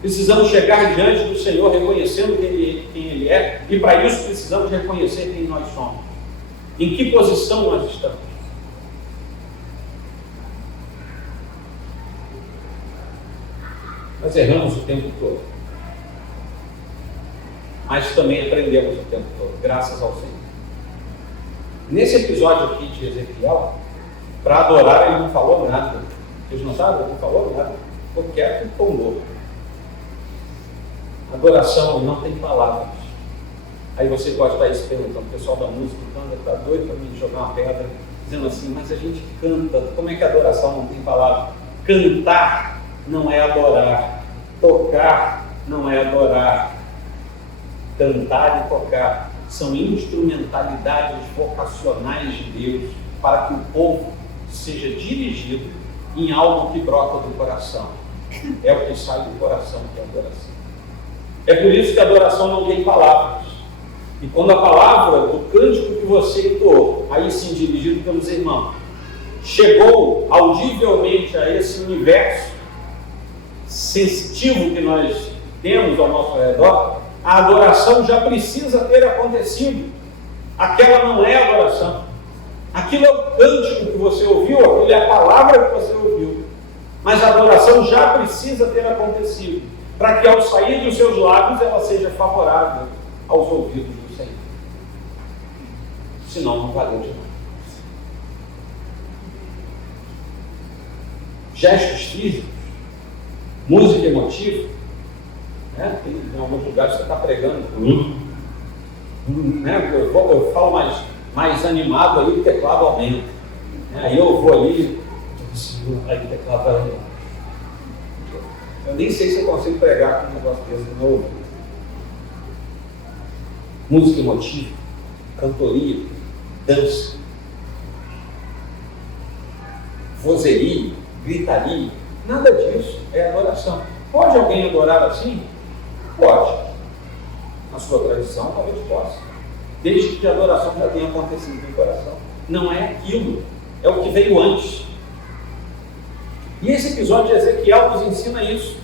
Precisamos chegar diante do Senhor reconhecendo quem Ele é, e para isso precisamos reconhecer quem nós somos. Em que posição nós estamos. Nós erramos o tempo todo, mas também aprendemos o tempo todo, graças ao Senhor. Nesse episódio aqui de Ezequiel, para adorar ele não falou nada. Vocês não sabem? Ele não falou nada. Ficou quieto e tombou. Adoração não tem palavras. Aí você pode estar aí se perguntando, o pessoal da música está doido para mim jogar uma pedra, dizendo assim, mas a gente canta, como é que a adoração não tem palavras? Cantar não é adorar, tocar não é adorar. Cantar e tocar são instrumentalidades vocacionais de Deus para que o povo seja dirigido em algo que brota do coração. É o que sai do coração que é adoração. É por isso que a adoração não tem palavras. E quando a palavra do cântico que você entoou, aí sim dirigido pelos irmãos, chegou audivelmente a esse universo sensitivo que nós temos ao nosso redor, a adoração já precisa ter acontecido. Aquela não é adoração. Aquilo é o cântico que você ouviu, aquilo é a palavra que você ouviu. Mas a adoração já precisa ter acontecido, para que ao sair dos seus lábios ela seja favorável aos ouvidos do Senhor. Senão não valeu de nada. Gestos físicos, música emotiva, né? Em alguns lugares você está pregando, né? Eu falo mais animado, aí o teclado aumenta, né? Aí eu vou ali, aí o teclado vai aumentar. Eu nem sei se eu consigo pregar com um negócio desse de novo. Música emotiva, cantoria, dança, vozeria, gritaria, nada disso é adoração. Pode alguém adorar assim? Pode. Na sua tradição, talvez possa. Desde que a adoração já tenha acontecido no coração. Não é aquilo, é o que veio antes. E esse episódio de Ezequiel nos ensina isso.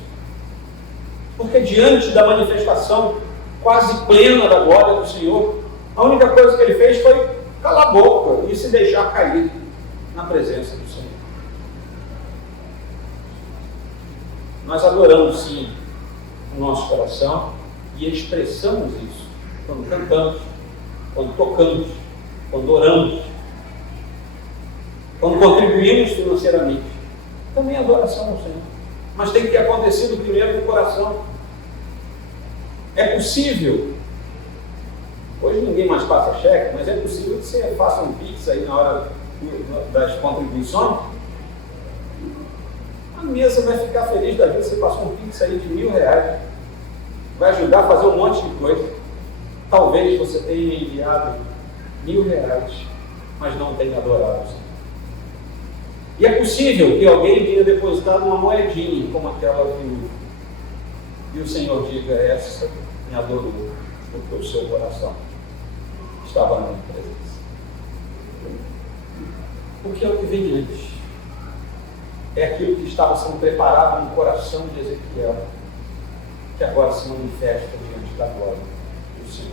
Porque diante da manifestação quase plena da glória do Senhor, a única coisa que ele fez foi calar a boca e se deixar cair na presença do Senhor. Nós adoramos sim o nosso coração e expressamos isso quando cantamos, quando tocamos, quando oramos, quando contribuímos financeiramente. Também adoração ao Senhor. Mas tem que ter acontecido primeiro no coração. É possível, hoje ninguém mais passa cheque, mas é possível que você faça um pix aí na hora das contribuições. A mesa vai ficar feliz da vida, você passou um pix aí de R$1.000. Vai ajudar a fazer um monte de coisa. Talvez você tenha enviado R$1.000, mas não tenha adorado o Senhor. E é possível que alguém tenha depositado uma moedinha, como aquela viúva, e o Senhor diga: essa me adorou, porque o seu coração estava na minha presença. Porque é o que vem antes. É aquilo que estava sendo preparado no coração de Ezequiel, que agora se manifesta diante da glória do Senhor.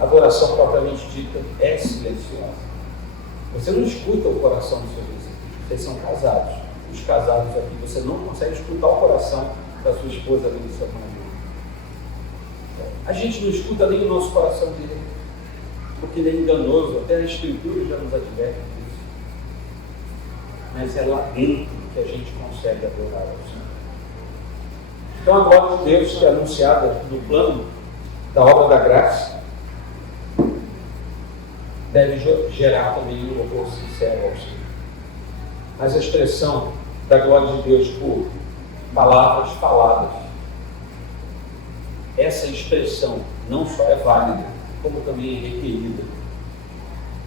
A adoração propriamente dita é silenciosa. Você não escuta o coração dos seus vizinhos. Vocês são casados. Os casados aqui, você não consegue escutar o coração da sua esposa nem do seu marido. A gente não escuta nem o nosso coração direito, porque ele é enganoso. Até a Escritura já nos adverte disso. Mas é lá dentro que a gente consegue adorar ao Senhor. Então a glória de Deus, que é anunciada no plano da obra da graça, deve gerar também um louvor sincero ao Senhor. Mas a expressão da glória de Deus por palavras faladas, essa expressão não só é válida, como também é requerida,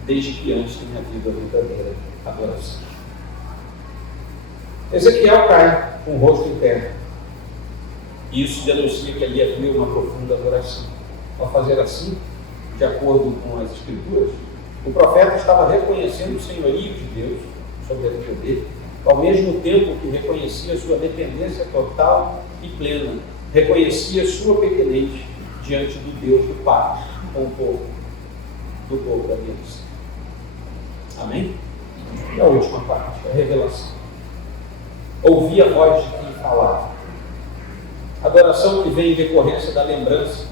desde que antes tenha havido a verdadeira adoração. Ezequiel cai com o rosto em terra. Isso denuncia que ali havia uma profunda adoração. Ao fazer assim, de acordo com as Escrituras, o profeta estava reconhecendo o senhorio de Deus sobre a vida dele, ao mesmo tempo que reconhecia sua dependência total e plena, reconhecia sua pequenez diante do Deus do pacto com o povo da aliança. Amém? E a última parte, a revelação. Ouvir a voz de quem falava. Adoração que vem em decorrência da lembrança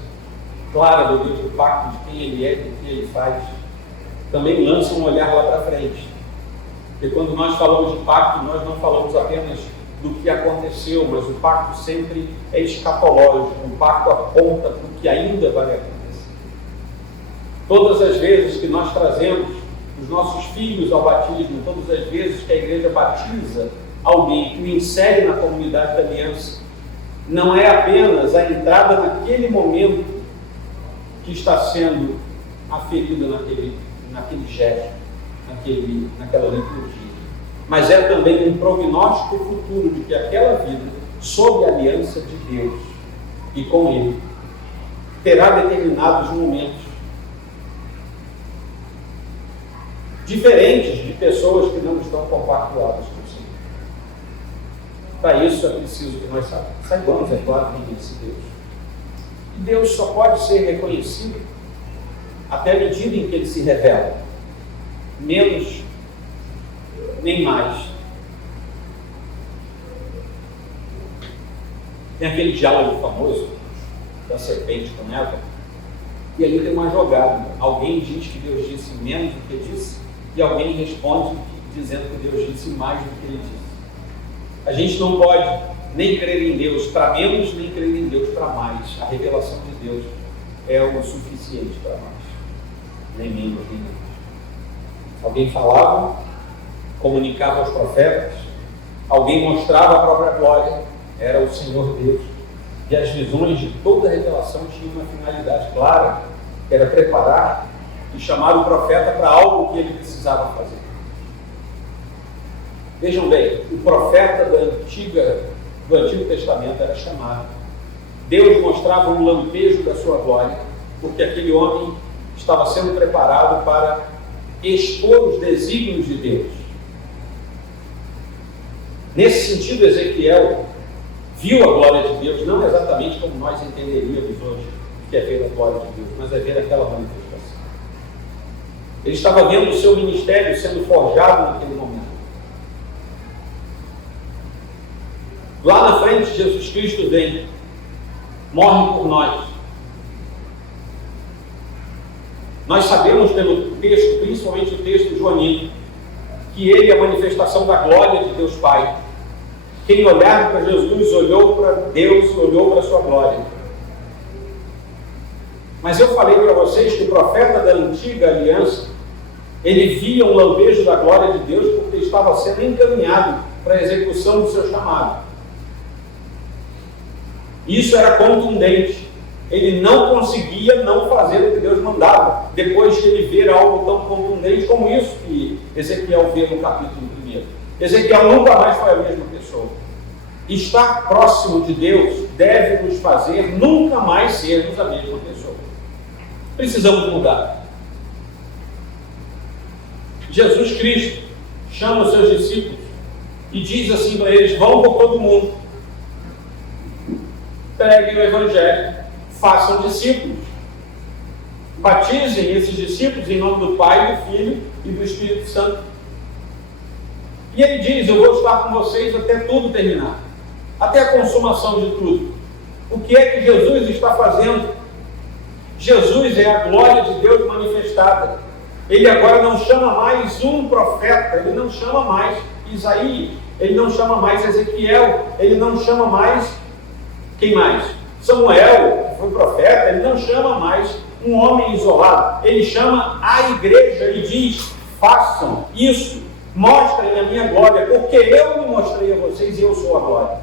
clara do Deus do pacto, de quem Ele é, do que Ele faz, também lança um olhar lá para frente. Porque quando nós falamos de pacto, nós não falamos apenas do que aconteceu, mas o pacto sempre é escatológico, o pacto aponta para o que ainda vai acontecer. Todas as vezes que nós trazemos os nossos filhos ao batismo, todas as vezes que a igreja batiza alguém, que o insere na comunidade da aliança, não é apenas a entrada naquele momento que está sendo aferida naquele gesto, naquela liturgia, mas é também um prognóstico futuro de que aquela vida, sob a aliança de Deus e com Ele, terá determinados momentos diferentes de pessoas que não estão compactuadas com o Senhor. Para isso é preciso que nós saibamos, é claro, quem é esse Deus. E Deus só pode ser reconhecido até a medida em que Ele se revela, menos nem mais. Tem aquele diálogo famoso da serpente com Eva, e ali tem uma jogada. Alguém diz que Deus disse menos do que disse, e alguém responde dizendo que Deus disse mais do que Ele disse. A gente não pode nem crer em Deus para menos, nem crer em Deus para mais. A revelação de Deus é o suficiente para nós, nem menos nem menos. Alguém falava, comunicava aos profetas, alguém mostrava a própria glória, era o Senhor Deus. E as visões de toda a revelação tinham uma finalidade clara, que era preparar e chamar o profeta para algo que ele precisava fazer. Vejam bem, o profeta do Antigo Testamento era chamado. Deus mostrava um lampejo da sua glória, porque aquele homem estava sendo preparado para expor os desígnios de Deus. Nesse sentido, Ezequiel viu a glória de Deus, não exatamente como nós entenderíamos hoje, que é ver a glória de Deus, mas é ver aquela manifestação. Ele estava vendo o seu ministério sendo forjado naquele momento. Lá na frente, Jesus Cristo vem, morre por nós. Nós sabemos pelo texto, principalmente o texto joanino, que ele é a manifestação da glória de Deus Pai. Quem olhar para Jesus olhou para Deus, olhou para a sua glória. Mas eu falei para vocês que o profeta da antiga aliança, ele via um lampejo da glória de Deus porque estava sendo encaminhado para a execução do seu chamado. Isso era contundente. Ele não conseguia não fazer o que Deus mandava, depois de ele ver algo tão contundente como isso que Ezequiel vê no capítulo 1. Ezequiel nunca mais foi a mesma pessoa. Estar próximo de Deus deve nos fazer nunca mais sermos a mesma pessoa. Precisamos mudar. Jesus Cristo chama os seus discípulos e diz assim para eles: vão por todo mundo, preguem o Evangelho, façam discípulos, batizem esses discípulos em nome do Pai, do Filho e do Espírito Santo. E ele diz: eu vou estar com vocês até tudo terminar, até a consumação de tudo. O que é que Jesus está fazendo? Jesus é a glória de Deus manifestada. Ele agora não chama mais um profeta, ele não chama mais Isaías, ele não chama mais Ezequiel, ele não chama mais, quem mais? Samuel, que foi profeta, ele não chama mais um homem isolado, ele chama a igreja e diz: façam isso, mostrem a minha glória, porque eu me mostrei a vocês e eu sou a glória.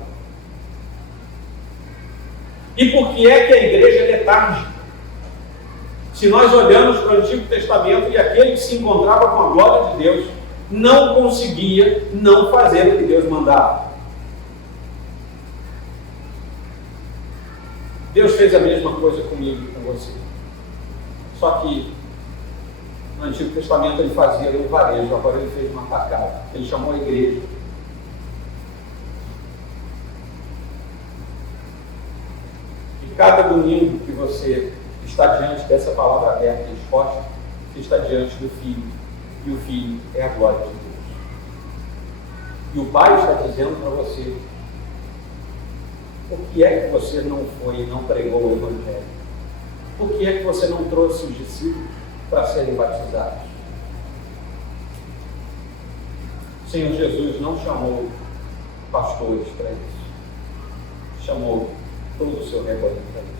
E por que é que a igreja é letárgica? Se nós olhamos para o Antigo Testamento e aquele que se encontrava com a glória de Deus não conseguia não fazer o que Deus mandava. Deus fez a mesma coisa comigo e com você. Só que no Antigo Testamento ele fazia um varejo, agora ele fez uma atacada. Ele chamou a igreja. E cada domingo que você está diante dessa palavra aberta e exposta, você está diante do Filho. E o Filho é a glória de Deus. E o Pai está dizendo para você: por que é que você não foi e não pregou o Evangelho? Por que é que você não trouxe os discípulos para serem batizados? O Senhor Jesus não chamou pastores para isso. Chamou todo o seu rebanho para isso.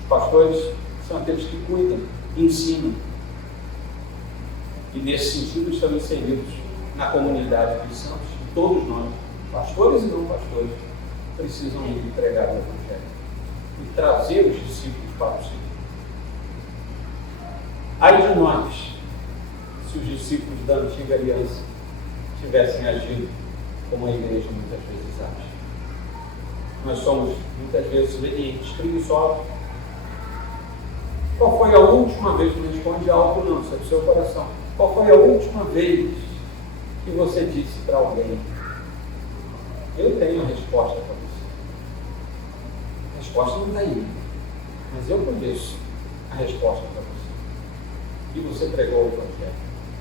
Os pastores são aqueles que cuidam, ensinam. E nesse sentido estão inseridos na comunidade dos santos. E todos nós, pastores e não pastores, precisam ir pregar o Evangelho e trazer os discípulos para o Senhor. Ai de nós, se os discípulos da antiga aliança tivessem agido como a igreja muitas vezes age. Nós somos muitas vezes lenientes, preguiçosos. Qual foi a última vez, não responde algo não, isso é do seu coração. Qual foi a última vez que você disse para alguém: eu tenho a resposta para você? A resposta não está aí, mas eu conheço a resposta para você. E você pregou o Evangelho.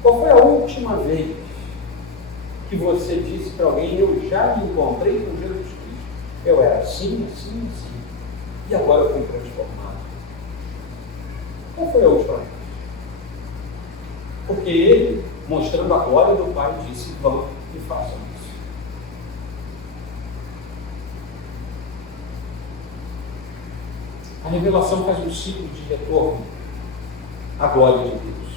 Qual foi a última vez que você disse para alguém: eu já me encontrei com Jesus Cristo? Eu era assim, assim, assim, e agora eu fui transformado. Qual foi a última vez? Porque ele, mostrando a glória do Pai, disse: vão e façam isso. A revelação faz um ciclo de retorno à glória de Deus.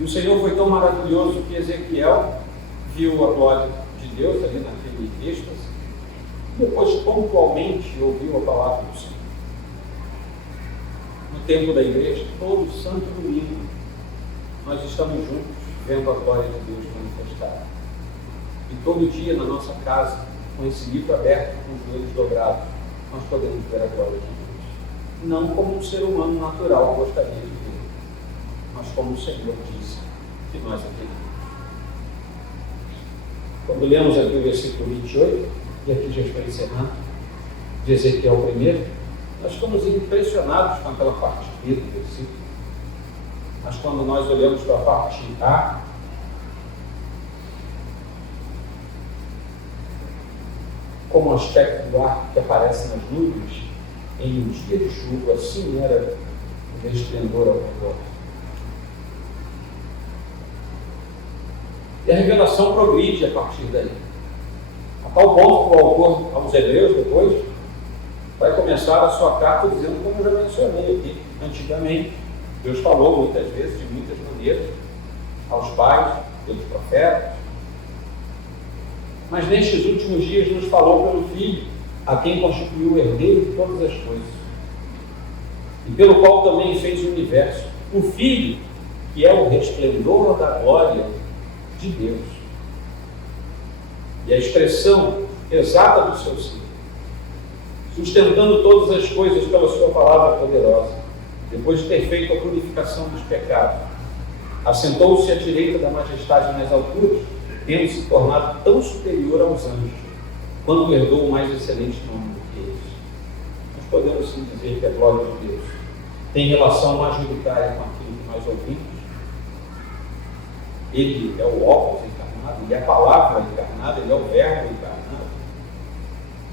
E o Senhor foi tão maravilhoso que Ezequiel viu a glória de Deus ali naquele êxtase, e depois pontualmente ouviu a palavra do Senhor. No templo da igreja, todo santo domingo, nós estamos juntos vendo a glória de Deus manifestada. E todo dia na nossa casa, com esse livro aberto, com os joelhos dobrados, nós podemos ver a glória de Deus. Não como um ser humano natural gostaria de ver, mas como o Senhor disse que nós entendemos. Quando lemos aqui o versículo 28, e aqui já estou encerrando, de Ezequiel 1, nós ficamos impressionados com aquela parte B do versículo. Mas quando nós olhamos para a parte A, como o aspecto do arco que aparece nas nuvens, em um dia de chuva, assim era o resplendor ao redor. E a revelação progride a partir daí. A tal ponto que o autor aos Hebreus depois vai começar a sua carta dizendo, como eu já mencionei aqui, antigamente, Deus falou muitas vezes, de muitas maneiras, aos pais, pelos profetas, mas nestes últimos dias nos falou pelo Filho, a quem constituiu o herdeiro de todas as coisas, e pelo qual também fez o universo. O Filho, que é o resplendor da glória de Deus, e a expressão exata do seu ser, sustentando todas as coisas pela sua palavra poderosa, depois de ter feito a purificação dos pecados, assentou-se à direita da majestade nas alturas, tendo se tornado tão superior aos anjos, quanto herdou o mais excelente nome do que eles. Nós podemos sim dizer que a glória de Deus tem relação majoritária com aquilo que nós ouvimos. Ele é o óculos encarnado, ele é a palavra encarnada, ele é o verbo encarnado.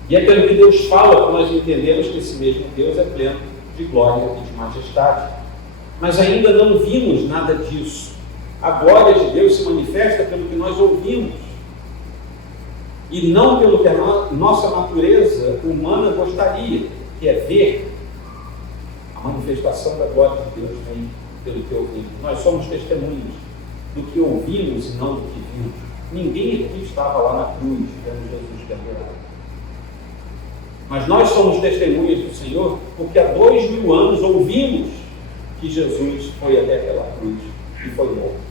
E é pelo que Deus fala que nós entendemos que esse mesmo Deus é pleno de glória e de majestade. Mas ainda não vimos nada disso. A glória de Deus se manifesta pelo que nós ouvimos e não pelo que a nossa natureza humana gostaria, que é ver. A manifestação da glória de Deus vem pelo que ouvimos. Nós somos testemunhas do que ouvimos e não do que vimos. Ninguém aqui estava lá na cruz vendo Jesus pendurado. Mas nós somos testemunhas do Senhor porque há 2000 anos ouvimos que Jesus foi até aquela cruz e foi morto.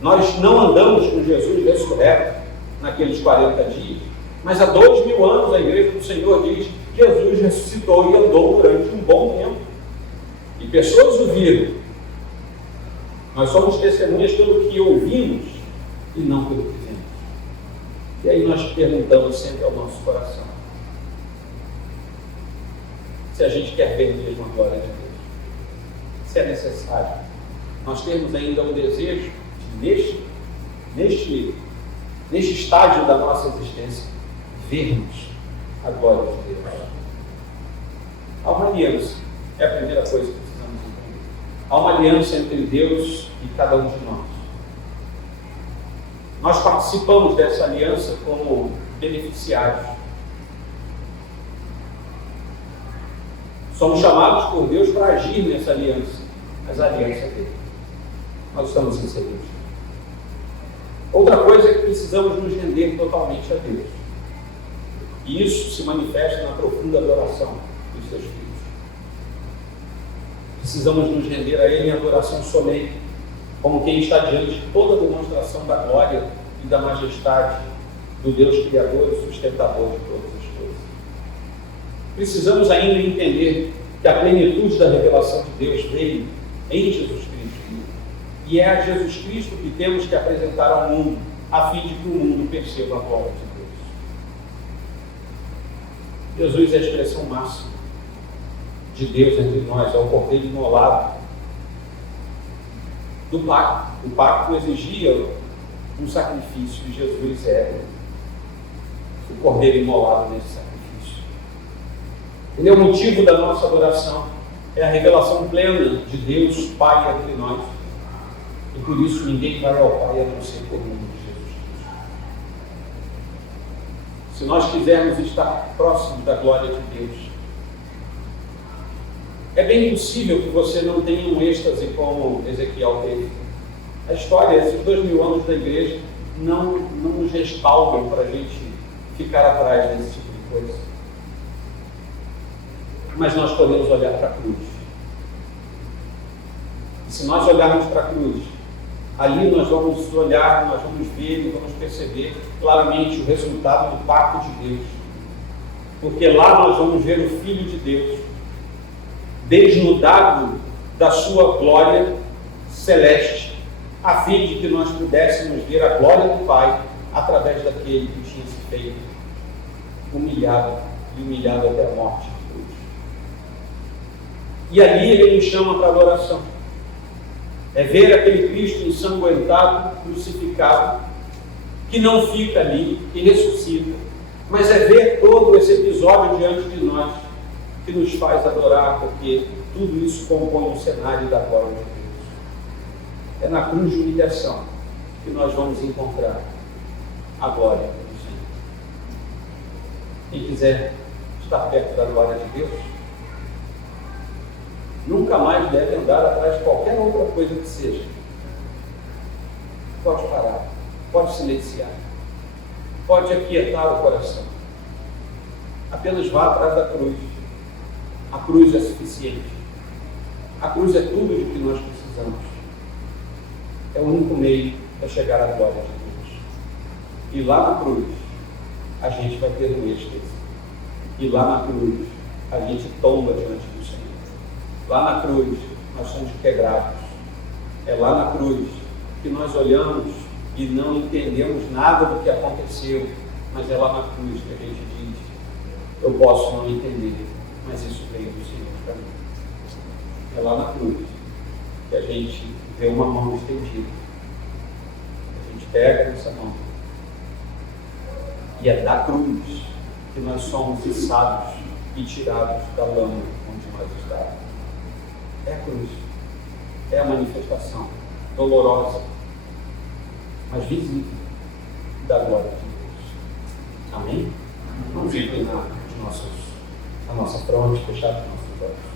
Nós não andamos com Jesus ressurreto naqueles 40 dias, mas há 2000 anos a igreja do Senhor diz que Jesus ressuscitou e andou durante um bom tempo. E pessoas o viram. Nós somos testemunhas pelo que ouvimos e não pelo que vemos. E aí nós perguntamos sempre ao nosso coração se a gente quer ver mesmo a glória de Deus. Se é necessário nós termos ainda um desejo de, neste estágio da nossa existência, vermos a glória de Deus. Há uma aliança, é a primeira coisa que precisamos entender. Há uma aliança entre Deus e cada um de nós. Nós participamos dessa aliança como beneficiários. Somos chamados por Deus para agir nessa aliança, mas a aliança é dele. Nós estamos inseridos. Outra coisa é que precisamos nos render totalmente a Deus. E isso se manifesta na profunda adoração dos seus filhos. Precisamos nos render a Ele em adoração solene, como quem está diante de toda a demonstração da glória e da majestade do Deus Criador e sustentador de todas as coisas. Precisamos ainda entender que a plenitude da revelação de Deus veio em Jesus Cristo. E é a Jesus Cristo que temos que apresentar ao mundo, a fim de que o mundo perceba a glória de Deus. Jesus é a expressão máxima de Deus entre nós, é o cordeiro imolado do pacto. O pacto exigia um sacrifício e Jesus é o cordeiro imolado nesse sacrifício. Ele é o motivo da nossa adoração, é a revelação plena de Deus Pai entre nós. E por isso ninguém vai ao Pai a não ser por meio de Jesus Cristo. Se nós quisermos estar próximos da glória de Deus, é bem possível que você não tenha um êxtase como Ezequiel teve. A história, esses 2000 anos da igreja, não nos respaldam para a gente ficar atrás desse tipo de coisa. Mas nós podemos olhar para a cruz. E se nós olharmos para a cruz, ali nós vamos olhar, nós vamos ver e vamos perceber claramente o resultado do pacto de Deus. Porque lá nós vamos ver o Filho de Deus desnudado da sua glória celeste, a fim de que nós pudéssemos ver a glória do Pai através daquele que tinha se feito humilhado e humilhado até a morte de cruz. E ali ele nos chama para a adoração. É ver aquele Cristo ensanguentado, crucificado, que não fica ali e ressuscita, mas é ver todo esse episódio diante de nós, que nos faz adorar, porque tudo isso compõe um cenário da glória de Deus. É na cruz de humilhação que nós vamos encontrar a glória do Senhor. Quem quiser estar perto da glória de Deus, nunca mais deve andar atrás de qualquer outra coisa que seja. Pode parar, pode silenciar, pode aquietar o coração. Apenas vá atrás da cruz. A cruz é suficiente. A cruz é tudo de que nós precisamos. É o único meio para chegar à glória de Deus. E lá na cruz, a gente vai ter um êxtase. E lá na cruz, a gente tomba diante do Senhor. Lá na cruz, nós somos quebrados. É lá na cruz que nós olhamos e não entendemos nada do que aconteceu. Mas é lá na cruz que a gente diz: eu posso não entender, mas isso veio do Senhor para mim. É lá na cruz que a gente vê uma mão estendida. A gente pega nessa mão. E é da cruz que nós somos içados e tirados da lama onde nós estávamos. É a cruz. É a manifestação dolorosa, mas visível, da glória de Deus. Amém? Vamos inclinar a nossa fronte, fechar os nossos olhos.